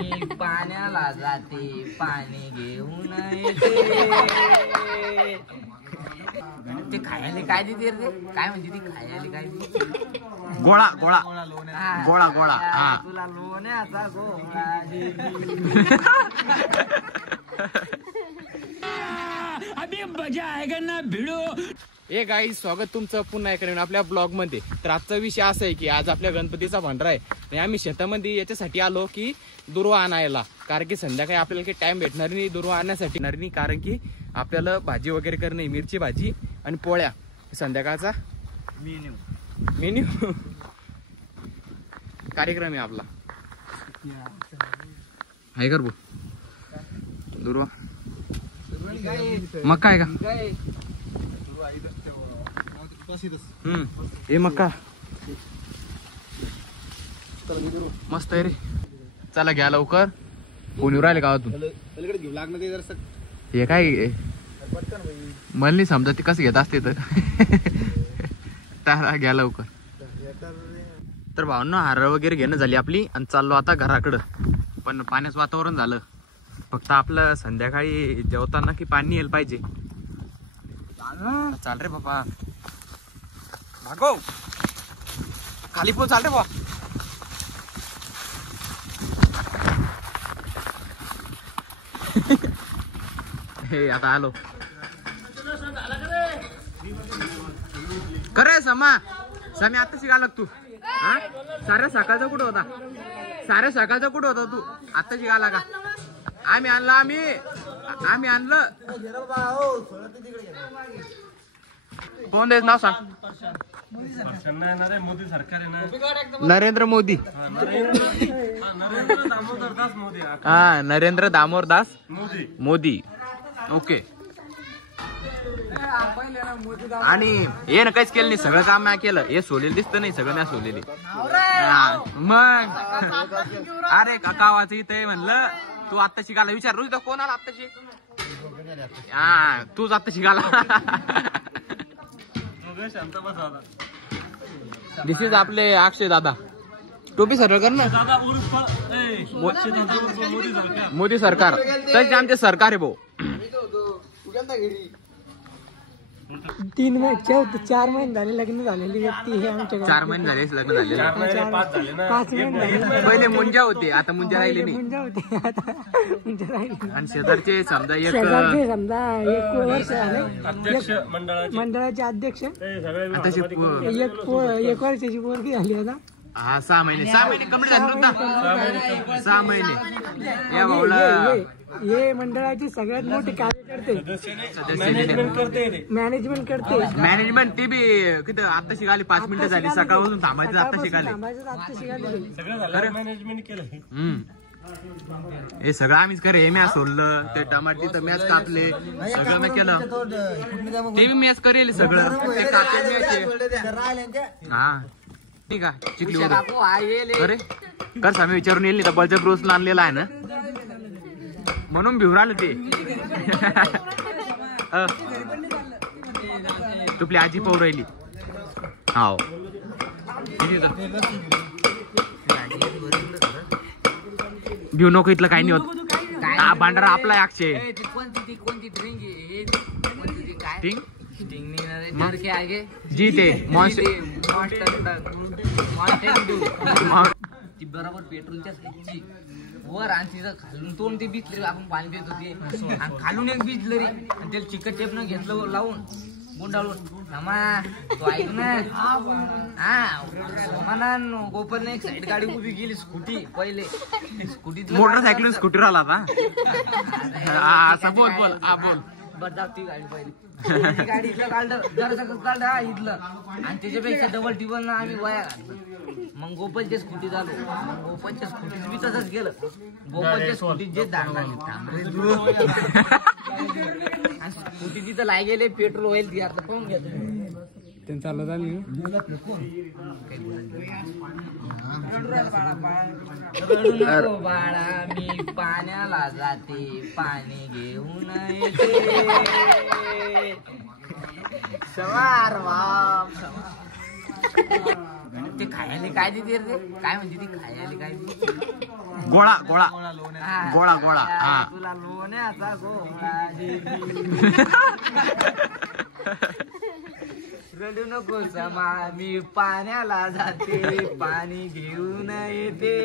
मी पाण्याला जाते पाणी घेऊन येते. ते खायला काय देते रे? काय म्हणजे ती खायला काय देते? गोळा गोळा गोळा गोळा. हा तुला लोण्याचा गोळा अभी मजा आएगा ना भिड़ो. ए गाईज, स्वागत तुमचं पुन्हा एका आपल्या ब्लॉग मध्ये. तर आजचा विषय असा आहे की आज आपल्या गणपतीचा भंडारा आहे आणि आम्ही शेतामध्ये याच्यासाठी आलो की दुर्वा आणायला. कारण की संध्याकाळी आपल्याला काही टाइम भेटणार नाही दुर्वा आणण्यासाठी नाही, कारण की आपल्याला भाजी वगैरे करणे, मिरची भाजी आणि पोळ्या संध्याकाळचा मेन्यू कार्यक्रम आहे आपला. हाय कर भाऊ दुर्वा मग काय का हे मग का मस्त आहे रे. चला घ्या लवकर, फोन येऊ राहिले गावातून. हे काय मला नाही समजा ते कसं घेत असते तर घ्या लवकर. तर भावना हार वगैरे घेणं झाली आपली आणि चाललो आता घराकडं. पण पाण्याचं वातावरण झालं, फक्त आपलं संध्याकाळी जेवताना की पाणी यायला पाहिजे. चाल रे बाबा भागो खाली पण चाल रे बा. हे आता आलो करे समा आता शिकायला तू. हा साऱ्या सकाळचा कुठं होता? साऱ्या सकाळचा कुठं होता तू? आता शिकायला का? आम्ही आणलं. कोण द्यायचं नाव सांग? मोदी सरकार आहे ना, नरेंद्र मोदी. नरेंद्र दामोदर दास मोदी. हा नरेंद्र दामोदरदास मोदी. ओके. आणि हे ना काहीच केलं नाही, सगळं काम मी केलं. हे सोलेलं दिसतं नाही, सगळं मी सोलेली. मग अरे काकावाचं इथं म्हणलं तू आत्ता शिकायला विचार रोज कोण आला आत्ताशी? हा तूच आत्ता शिकायला. दिस इज आपले अक्षय दादा. टोपी सरळ कर ना. मोदी सरकार तसे आमचे सरकार आहे भाऊ. 4 महिने झाले लग्न झालेली व्यक्ती हे आमच्या 4 महिने झाले लग्न झाले. 5 महिने झाले. पहिले मुंजा होते, आता मुंजा राहिले नाही. मुंजा होते आता मुंजा राहिली. आणि शेजारचे समजा एक वर्ष झाले अध्यक्ष मंडळाचे अध्यक्ष. आताशी एक वर्षाची पोरगी झाली आता. हा 6 महिने कंप्लीट झाले नव्हता. 6 महिने या भाऊला हे मंडळाचे सगळ्यात मोठे कार्यकर्ते मॅनेजमेंट करते. मॅनेजमेंट ते बी किती आता शिकाली 5 मिनिटं झाली. सकाळपासून थांबायचं आता शिकाले. मॅनेजमेंट केलं. हे सगळं आम्हीच करे. हे मॅच सोडलं, ते टमाटे तर मॅच कापले, सगळं मी केलं. ते बी मॅच करेल सगळं. ते कापले मॅच. हा ठीक आहे चिखली अरे कर सामी विचारून येईल नाही तर बळजब रोज आणलेला आहे ना म्हणून भिवून आलं ते. तुपली आजी पाहू राहिली. हाव भिऊ नको, इथलं काही नाही होत. हा भांडारा आपला अक्षय. कोणती ड्रिंक जी ते ती बरोबर पेट्रोलच्या साईडची वर आणि तिथं खालून तोंड ते बिचले. आपण पाणी देत होते आणि खालून एक बिचलं रे आणि त्याला चिकट टेप न घेतलं लावून गुंडाळून. तो ऐक ना. हा सोमानान गोपालने एक साईड गाडी उभी केली. स्कूटी पहिले स्कूटीत मोटरसायकल स्कूटर आला आता. असं बोल बोल हा बोल. बरं जाऊ ती गाडी पहिली गाडी इथलं काढलं जरा काढलं हा इथलं आणि त्याच्यापेक्षा डबल टिबल ना आम्ही वया घातलं. मग गोपालच्या स्कूटी झालो. गोपालच्या स्कूटीत बी तसंच गेलं. गोपालच्या स्कूटीत जे दांडा आणि स्कूटी तिथं लाई गेले पेट्रोल होईल ती आता पाहून घेत त्यांचा बाळा मी पाण्याला जाते पाणी घेऊन येते. सवार ते खायला काय देते रे काय म्हणते ती खायला काय देते गोळा गोळा हा. गोळा गोळा हा तुला लोण्याचा गोळा रडू नको समा मी पाण्याला जाते पाणी घेऊन येते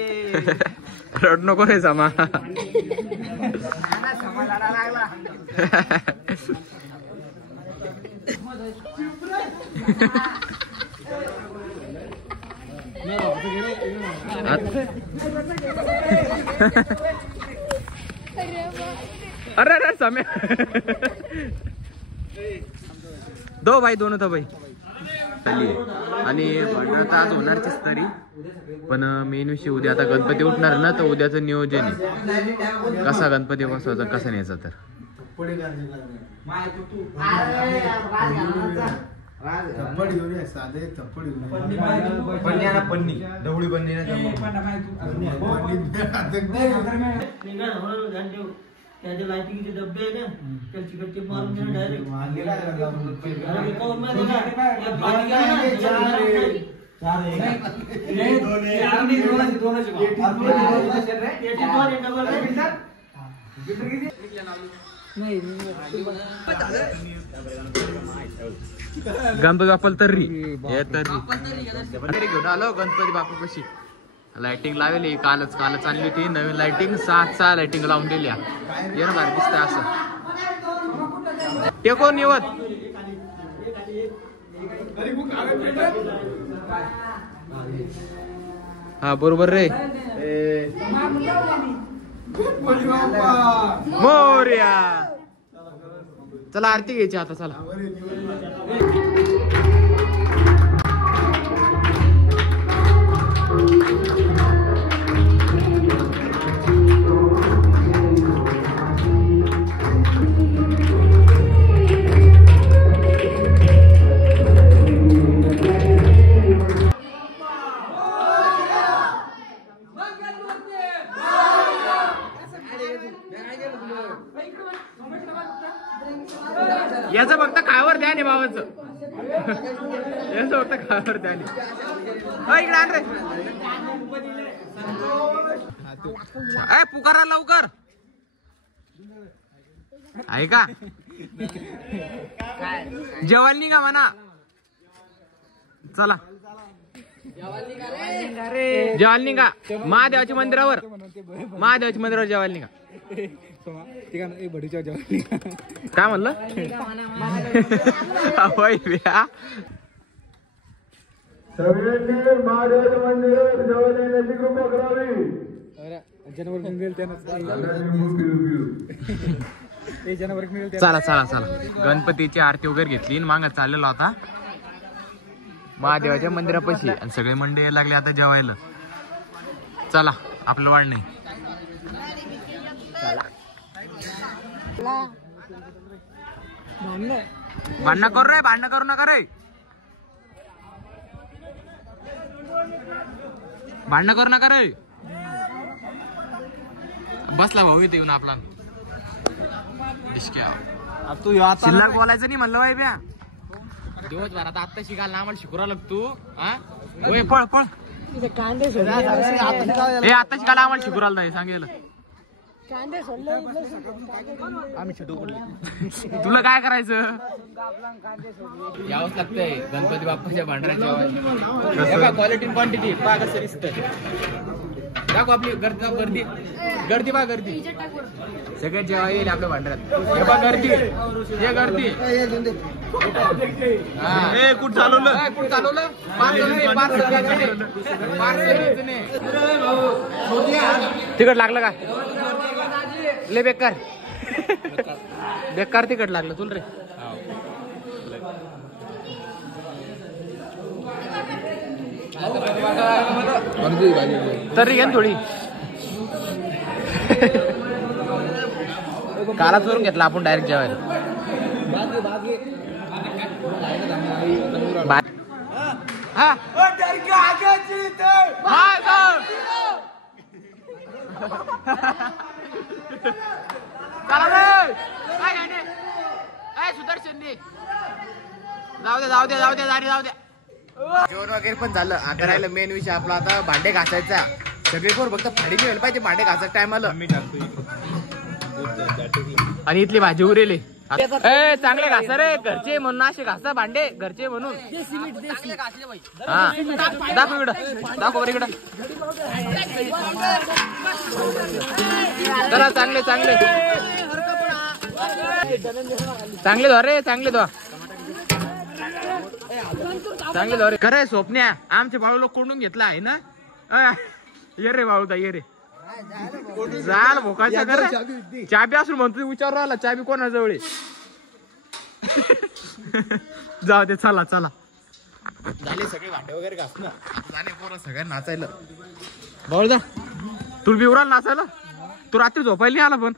रड नको रे समा नाना समा रडा लागला अरे अरे समय दो भाई दोन होता भाई आणि आता आज होणारचीच तरी पण मेन विषय उद्या आता गणपती उठणार ना तर उद्याचं नियोजन आहे कसा गणपती बसवायचा कसा न्यायचा तर त्याच्या लाईटिंगचे डब्बे आहे ना त्या चिकटचे मारून देणं डायरेक्ट गणपती बाप्पाला तर्री हे तर्री घेऊन आलो गणपती बाप्पा कशी लाइटिंग लावली कालच आणली होती नवीन लाइटिंग 6 लाइटिंग लावून दिल्या ये ना भारी दिसतंय असं टेको निवत हा बरोबर रे मोर्या चला आरती घ्यायची आता चला याचं फक्त खावर द्या ने बाबाचं याचं फक्त खावर द्या ने इकडे आण रे पुकारा लवकर आहे का जेवायला निघा म्हणा चला जेवायला निघा महादेवाच्या मंदिरावर जेवायला निघा काय म्हणलं चला चला चला गणपतीची आरती वगैरे घेतली मागा चाललेलो आता महादेवाच्या मंदिरापाशी आणि सगळे मंडळी यायला लागले आता जेवायला चला आपलं वाढ नाही भांडण करू नका रे भांडण करू नका रे बसला भाऊ इथे येऊन आपला शिल्लक बोलायचं नाही म्हणलं बाई ब्या दिवसभरात आत्ता शिकायला आम्हाला शिकवरा लागतो पळ पळ कांदे हे आता शिकायला आम्हाला शिकवराला नाही सांगेल तुला काय करायचं यावंच लागतंय गणपती बाप्पाच्या भांडणाच्या क्वालिटी क्वांटिटी पहा कसं दिसतंय दाखव आपली गर्दी गर्दी बा गर्दी सगळ्यात जेव्हा येईल आपल्या भांडणात गर्दी हे गर्दी कुठं चालवलं तिकट लागलं का ले बेकार बेकार तिकट लागलं तुला रे तरी घे थोडी काला चोरून घेतला आपण डायरेक्ट जेवायला सुदर्शन जाऊ दे दारी जाऊ दे जेवण वगैरे पण झालं. आता राहिलं मेन विषय आपला आता भांडे घासायचा. सगळे पोर फक्त फाडी नाही पाहिजे भांडे घासायचं टायमाला. आणि इथली भाजी उरेली. चांगले घासा रे, घरचे म्हणून असे घासा भांडे, घरचे म्हणून. हा दाखव इकडं, दाखव बरं इकडं. चला चांगले चांगले चांगले धर रे, चांगले धर, चांगले धर. खरंय स्वप्न्या, आमच्या भाऊला कोंडून घेतला आहे ना. ये रे भाऊ, ये रे झाल भोकाच्या. कर चाबी असून म्हणतो विचार राहिला, चाबी कोणाजवळ. जाऊ दे, चला चला. झाले सगळे भांडे वगैरे घासणं. झाले पोरं सगळ्या नाचायला. भाऊ जा, तू बी उराल नाचायला. तू रात्री झोपायला नाही आला पण.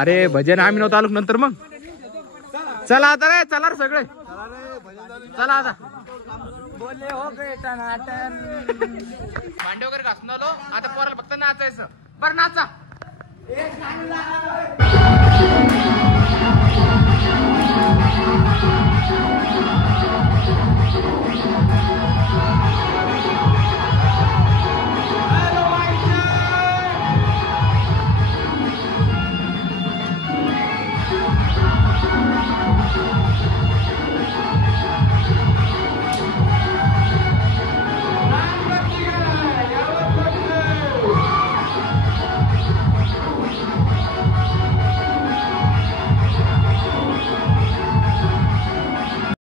अरे भजन आम्ही नव्हतं आलो नंतर. मग चला आता रे, चला रे सगळे, चला आता. बोलले हो बेटा नाटन. भांडे वगैरे घासून आलो. आता पोराला फक्त नाचायचं. बरं नाचा.